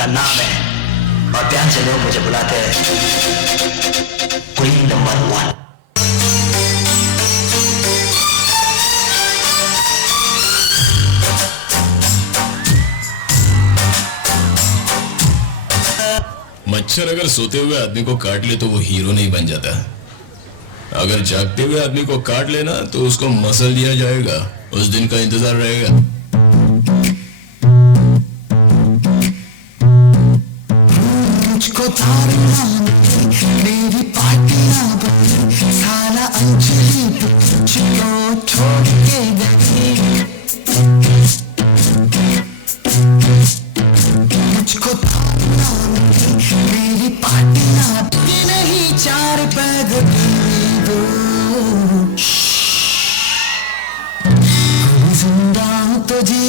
मेरा नाम है और प्यार से लोग मुझे बुलाते हैं क्वीन नंबर 1। मच्छर अगर सोते हुए आदमी को काट ले तो वो हीरो नहीं बन जाता। अगर जागते हुए आदमी को काट लेना तो उसको मसल दिया जाएगा, उस दिन का इंतजार रहेगा। मुझको मेरी पार्टी साला अंजलि तुझको छोड़ के गई। मुझको मेरी पार्टी नहीं 4 पैग जिंदा तो जी